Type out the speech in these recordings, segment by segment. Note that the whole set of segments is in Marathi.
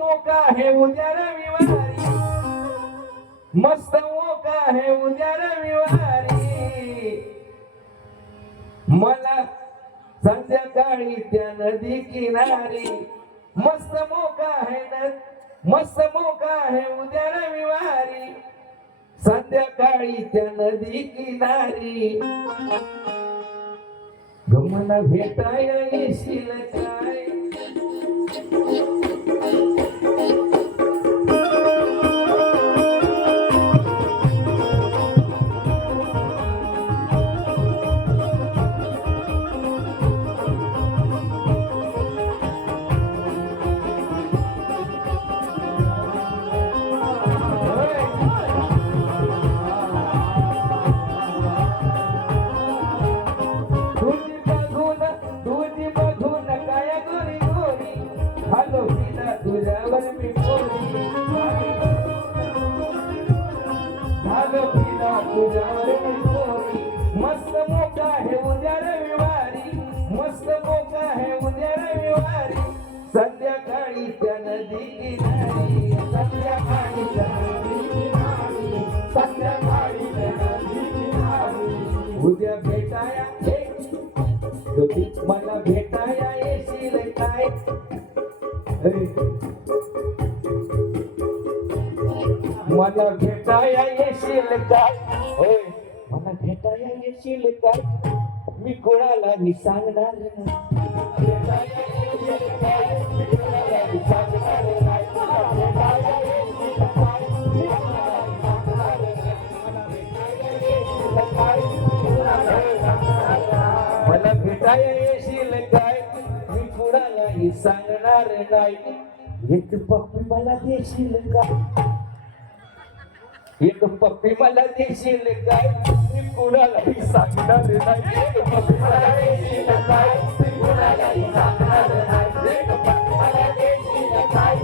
मोका आहे उद्या रविवारी. मस्त मोका आहे उद्या रविवारी. मला संध्याकाळी त्या नदी किनारी. मस्त मोका आहे न? मस्त मोका आहे उद्या रविवारी. संध्याकाळी त्या नदी किनारी. गमला भेटाया येशील काय? उद्या भेटाया मला भेटाया येशील काय? मला भेटाया येशील काय? होय. मला भेटाया येशील काय? मी कोणाला सांगणार? काय येशील काय मी कुणालाही सांगणार नाही. एक पप्पी मला देशील काय एक पप्पी मला देशील काय मी कुणालाही सांगणार नाही. एक पप्पी मला देशील काय मी कुणालाही सांगणार नाही. एक पप्पी मला देशील काय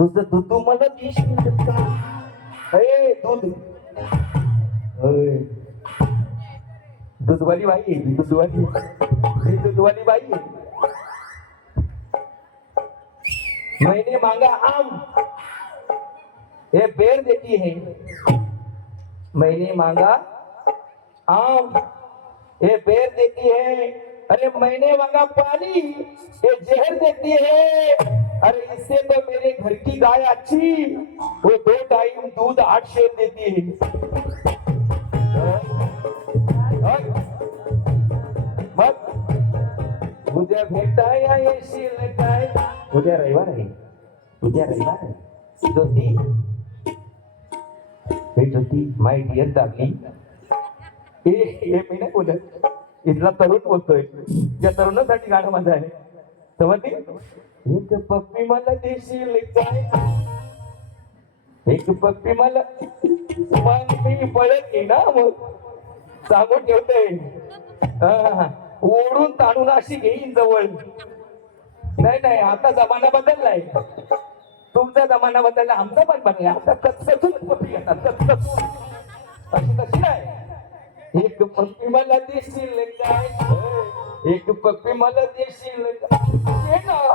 तुझं दूध का? अय दूध. दूधवाली बाई आहे ती, दूधवाली। दूधवाली बाई मैंने मांगा आम। ये बेर देती है। मैंने मांगा आम। ये बेर देती है। अरे मैंने मांगा पानी। ये जहर देती है। अरे इससे तो मेरे घर की गाय अच्छी वो दो टाइम दूध आठ शेर देती है। मग उद्या भेटाया येशील काय उद्या रविवार आहे उद्या रविवार आहे ज्योती। हे ज्योती माय डिअर डार्लिंग हे हे मी नाही बोलत. इथला तरुण बोलतोय. या तरुणासाठी गाणं माझं आहे. समजते एक पप्पी मला देशील काय? एक पप्पी मला मी पळत ना मग. सांगून ठेवतय हा, ओढून ताणून अशी घेईन जवळ. नाही नाही आता जमाना बदललाय. तुमचा जमाना बदलला आमचा पण बनला आता कचकचून पप्पी घेतात कचकचून अशी कशी नाही एक पप्पी मला देशील काय? एक पप्पी मला देशील काय? ना.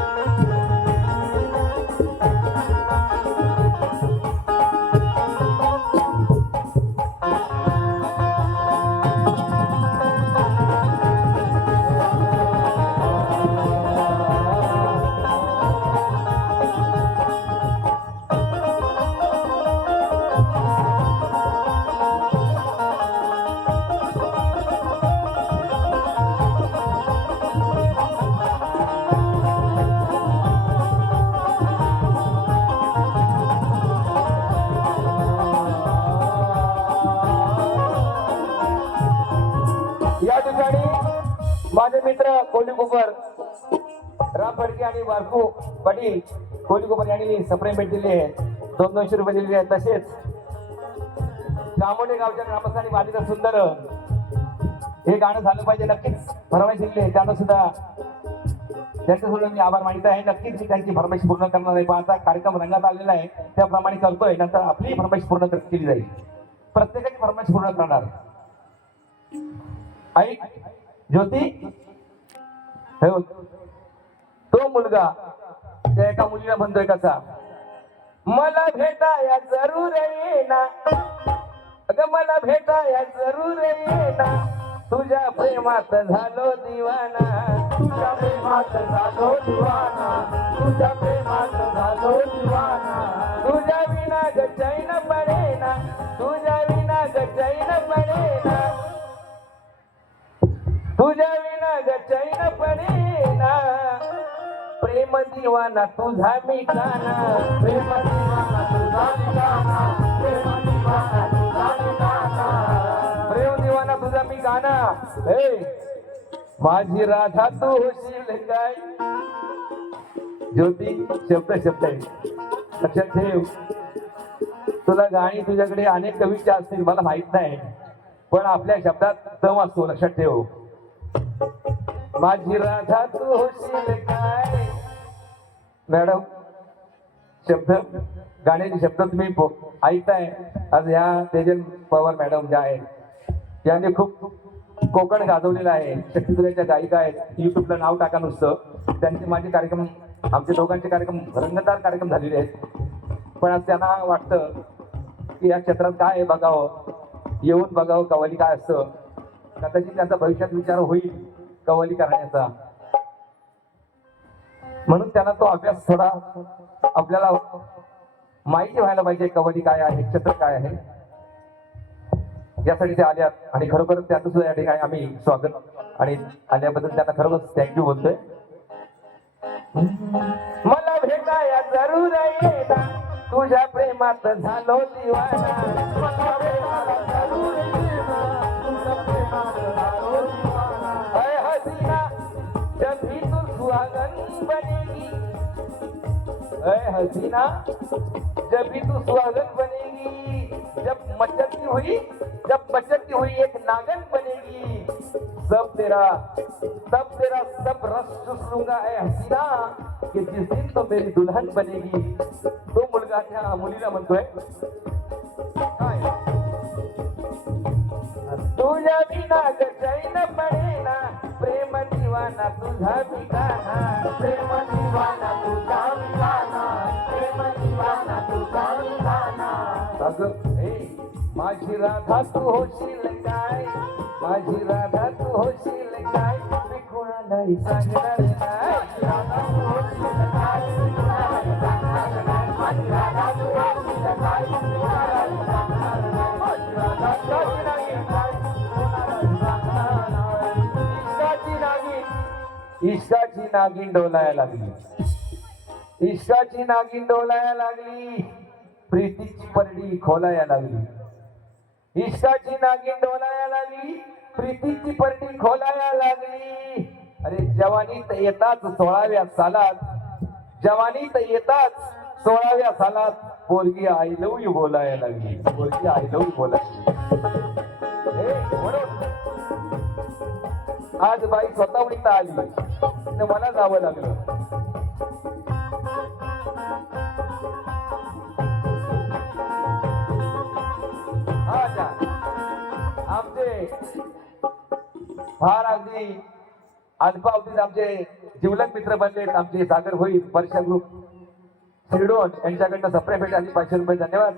या ठिकाणी माझे मित्र कोली कुपर राम फडके आणि वारकू पाटील कोली कुपर यांनी सप्रेम भेट दिली आहे. दोन दोनशे रुपये दिलेले आहेत. तसेच कामोडे गावच्या ग्रामस्थांनी बाधित सुंदर हे गाणं झालं पाहिजे. नक्कीच फरमाईश दिली त्यांना सुद्धा त्यांचे मी आभार मानित आहे. नक्कीच मी त्यांची फरमाईश पूर्ण करणार आहे. पण आता कार्यक्रम रंगात आलेला आहे. त्याप्रमाणे करतोय. नंतर आपली फरमाईश पूर्ण केली जाईल. प्रत्येकाची फरमाईश पूर्ण करणार. ऐक ज्योती? तो मुलगा त्या एका मुलीला म्हणतोय कसा मला भेटाया जरूर येना अगं मला भेटाया जरूर येना तुझ्या प्रेमात झालो दिवाना. तुझ्या प्रेमात झालो दिवाना. तुझ्या प्रेमात झालो दिवाना. तुझ्या विना ग पडेना. तुझ्या विना ग पडेना. तुझ्या विना ग पडेना प्रेम दिवाना तुझा मिठाना प्रेम दिवाना तुझा मिठाना प्रेम दिवाना तुझा मिठाना प्रेम दिवाना तुझा मी गाना हे माझी राधा तू होशील काय? ज्योती शब्द शब्द आहे. लक्षात ठेव. तुला गाणी तुझ्याकडे अनेक कविता असतील मला माहीत नाही. पण आपल्या शब्दात दम असतो लक्षात ठेव. माझी राधा तू होशील काय? मॅडम शब्द गाण्याचे शब्द तुम्ही ऐकताय. आज ह्या तेजल पवार मॅडम ज्या आहेत यांनी खूप कोकण गाजवलेलं आहे. शक्तिपुराच्या गायिका आहेत. युट्यूबला नाव टाका नुसतं. त्यांचे माझे कार्यक्रम आमचे दोघांचे कार्यक्रम रंगतदार कार्यक्रम झालेले आहेत. पण आज त्यांना वाटतं की या क्षेत्रात काय आहे बघावं? येऊन बघावं कवाली काय असतं? कदाचित त्यांचा भविष्यात विचार होईल. कवाली करण्याचा. म्हणून त्यांना तो अभ्यास थोडा आपल्याला माहिती व्हायला पाहिजे कवाली काय आहे क्षेत्र काय आहे. यासाठी ते आल्यात आणि खरोखर त्याचं सुद्धा या ठिकाणी आम्ही स्वागत आणि आल्याबद्दल त्यांना खरोखरच थँक्यू बोलतोय. मला भेटाया जरूर तुझ्या प्रेमात झालो दिवाना. बनेगी। हसीना, जब भी तू सुहागन बनेगी, जब मचलती हुई, जब मचलती हुई एक नागन बनेगी, सब तेरा सब तेरा सब रस चूस लूँगा है हसीना, कि जिस दिन तो मेरी दुल्हन बनेगी। तो मुलगा त्या मुलीला म्हणतोय काय तुझ्या विना ग चैन पडेना प्रेम दिवाना तुझा ठिकाणा प्रेम दिवाना तुझा ठिकाणा प्रेम दिवाना तुझा ठिकाणा अगं हे माझी राधा तू होशील काय? माझी राधा तू होशील काय? मी कोणालाही सांगणार नाही. राधा इश्काची नागिन डोलायला लागली. इश्काची नागिन डोलायला लागली. प्रीतीची परडी खोलाया लागली. इश्काची नागिन डोलाया लागली. प्रीतीची परडी खोलाया लागली. अरे जवानीत येताच सोळाव्या सालात. जवानीत येताच सोळाव्या सालात पोरगी आय लव यू बोलायला लागली. पोरगी आय लव यू बोलायला म्हणून आज बाई स्वतःहून इथं आली. मला जावं लागलं. हा आमचे फार अगदी अल्पावधीत आमचे जिवलग मित्र बनले आमचे सागर होईल वर्षा ग्रुप शिरडोन यांच्याकडनं सप्रे भेट आली. पाचशे रुपये धन्यवाद.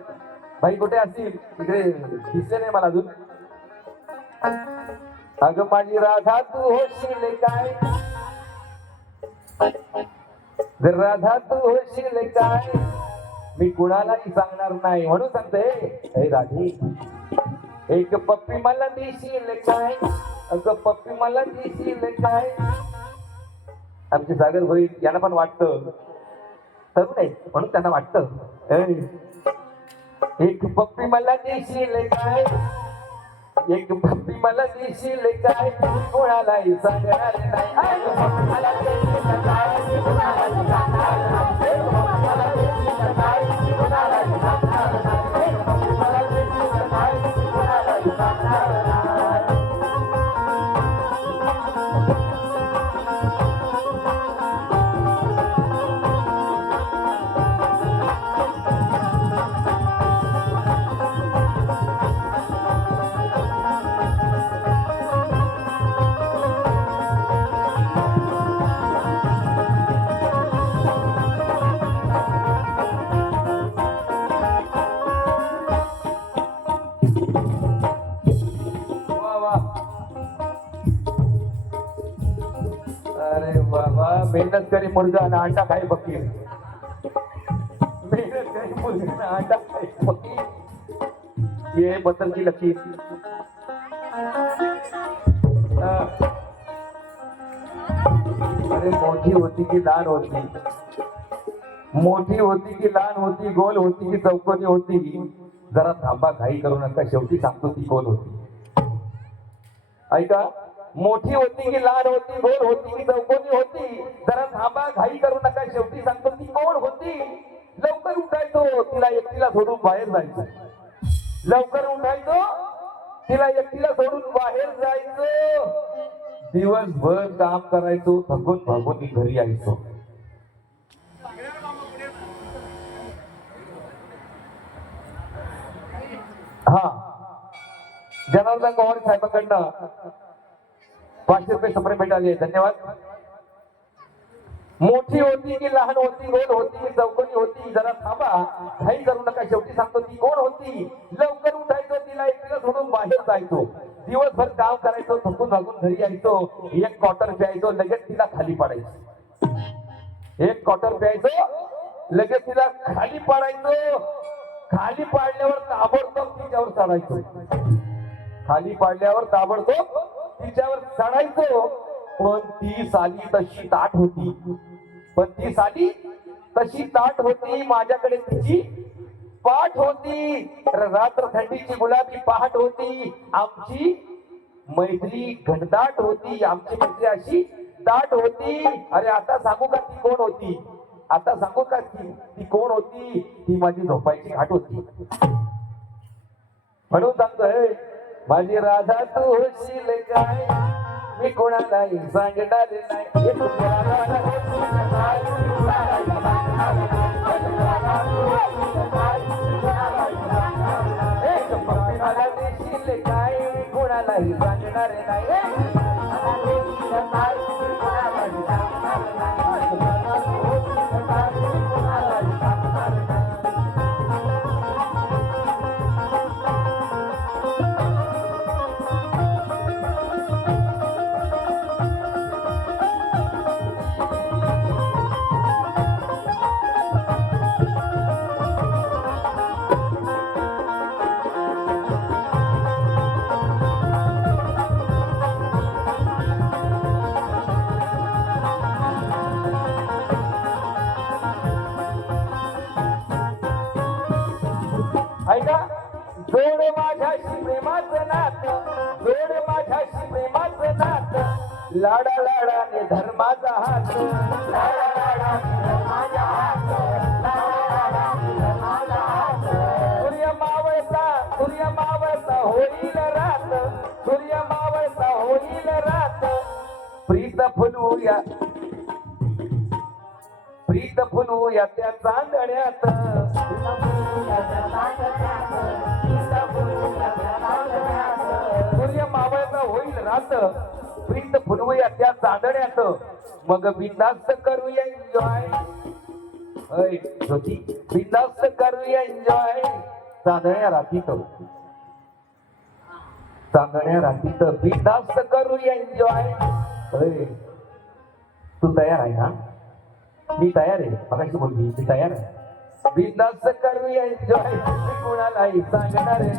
भाई कुठे असतील? तिकडे दिसले नाही मला अजून. अगं माझी राधा तू होशील काय? राधा तू होशील काय? मी कुणालाही सांगणार नाही म्हणून सांगते हे राधी एक पप्पी मला देशील काय? अगं पप्पी मला देशील काय? आमचे सागर होईल यांना पण वाटतं तरुण आहे म्हणून त्यांना वाटतं एक पप्पी मला देशील काय? एक भक्ती मला देशील काय? कोणालाही सांगणार नाही. मेहनत मुलगा आणि अंडा खाई फकीर मुलगा अंडा खाई फकीर ये बदल की लकीर अरे मोठी होती की लहान होती. मोठी होती की लहान होती गोल होती की चौकोनी होती. जरा थांबा घाई करू नका. शेवटी सांगतो ती गोल होती. ऐका. मोठी होती की लहान होती गोल होती की चौकोनी होती? जरा थांबा घाई करू नका. शेवटी सांगतो ती कोण होती. लवकर उठायचो. तिला एकटीला सोडून बाहेर जायचं लवकर उठायचो. तिला एकटीला सोडून बाहेर जायचो. दिवसभर काम करायचो थकून भागून मी घरी यायचो. हा. जनार्दन पवार साहेबांकडनं पाचशे रुपये सप्रे मिळाले. धन्यवाद. मोठी होती की लहान होती गोल होती चौकोनी होती जरा थांबा. घाई करू नका. शेवटी सांगतो ती कोण होती? लवकर उठायचो तिला एकटीला सोडून बाहेर जायचो. दिवसभर काम करायचो थकून भागून घरी यायचो. एक क्वार्टर प्यायचो लगेच तिला खाली पाडायचो. एक क्वार्टर प्यायचो लगेच तिला खाली पाडायचो. खाली पाडल्यावर ताबडतोब तिच्यावर चढायचो. खाली पाडल्यावर ताबडतोब तिच्यावर चढायचो. पण ती साली तशी ताट होती. पण ती साली तशी ताट होती. माझ्याकडे तिची पाठ होती. रात्र थंडीची गुलाबी पहाट होती. आमची मैत्री घनदाट होती. आमची मैत्री अशी दाट होती. अरे आता सांगू का ती कोण होती? आता सांगू का ती ती कोण होती? ती माझी झोपायची घाट होती. म्हणून सांगतोय माझी राधा तू होशील काय मी कोणालाही सांगणार नाही काय? काय? मी कोणालाही सांगणार नाही. लाडा लाडाने धर्माचा हात लाडा लाडाने धर्माचा हात. धर्माचा हात. सूर्य मावळता सूर्य मावळता होईल रात सूर्य मावळता होईल रात प्रीत फुलूया प्रीत फुलूया त्या चांदण्यात सूर्य मावळता होईल रात प्रीत फुलवूया त्या चांदण्यात मग बिंदास्त करूया एन्जॉय ज्योती बिंदास्त करूया एन्जॉय चांदण्या रातीत चांदण्या रातीत बिंदास्त करूया एन्जॉय तू तयार आहे ना? मी तयार आहे. मगाशी बोलली मी तयार आहे. बिंदास्त करूया एन्जॉय कुणालाही सांगणार नाही.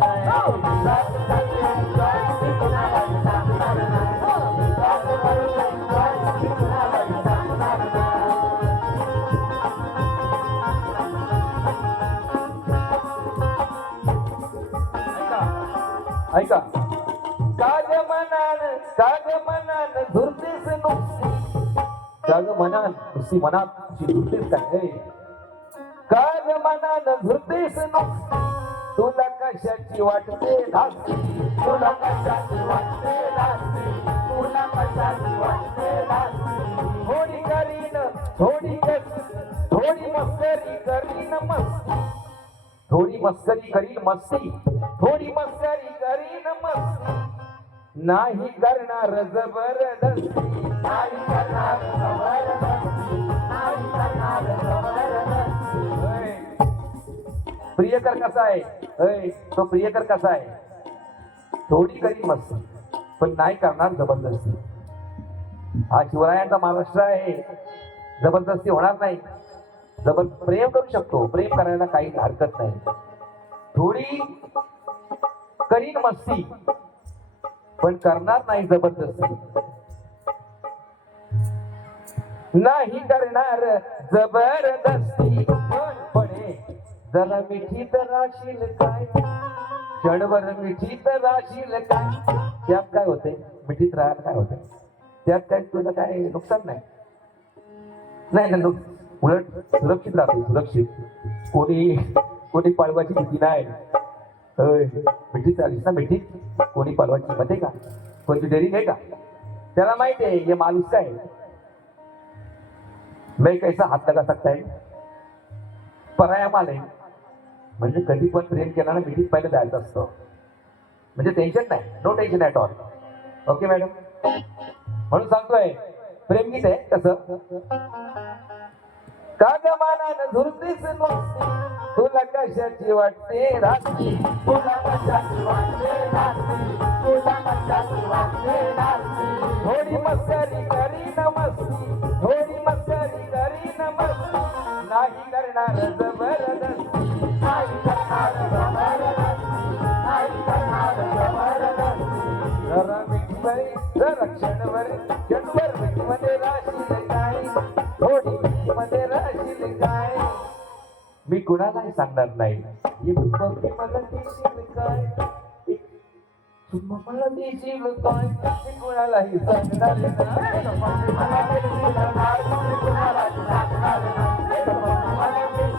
ऐका. काग मनान काग मनान झुरतेस नुसती. काग मनान नुसती मनात काय काग मनान नुसती. तुला कशाची वाटते धास्ती? तुला कशाची वाटते धास्ती? थोडी करीन थोडी थोडी मस्करी करीन मस्ती थोडी मस्करी करीन मस्ती थोडी मस्करी करीन मस्ती नाही करणार जबरदस्ती नाही करणार जबरदस्ती नाही करणार जबरदस्ती प्रियकर कसा आहे? तो प्रियकर कसा आहे? थोडी करी मस्ती पण नाही करणार जबरदस्ती. हा शिवरायांचा महाराष्ट्र आहे. जबरदस्ती होणार नाही. जबर प्रेम करू शकतो. प्रेम करायला काही हरकत नाही. थोडी करीन मस्ती पण करणार नाही जबरदस्ती. नाही करणार जबरदस्ती पण पडे जरा मिठीत राशील काय? क्षणभर तर राशील काय? त्यात काय होते मिठीत राहायला काय होते त्यात काय तुला काय नुकसान नाही? नाही नाही नुक- उलट सुरक्षित राहते सुरक्षित. कोणी कोणी पाळवाची भीती नाही. होय मिठीत आलीस ना भेटीत कोणी पाळवाची मध्ये का? कोणती डेरी नाही का? त्याला माहीत आहे हे माणूस काय मी कैसा हात लगा सकता है? पराया माल आहे. म्हणजे कधी पण प्रेम केला ना मिठीत पहिलं जायचं असतं. म्हणजे टेन्शन नाही no tension at all okay madam म्हणून सांगतोय प्रेमगीत आहे कस कागमानान झुरतीस नुसती तुला कशाची वाटते रात्री तुला कशाची वाटते रात्री तुला कशाची वाटते रात्री थोडी मस्करी करी नमस्ती थोडी मस्करी करी नमस्ती. नाही करणार जबरदस्ती नाही करणार जबरदस्ती नाही करणार जबरदस्ती. जरा मिठीवरी क्षणभर क्षणभर राशील काय थोडी मिठीमध्ये राशील काय मी कुणालाही सांगणार नाही. हे भक्ती मला देशील काय? मला देशील काय? मी कुणालाही सांगणार नाही. मला देशील काय, कुणालाही सांगणार नाही.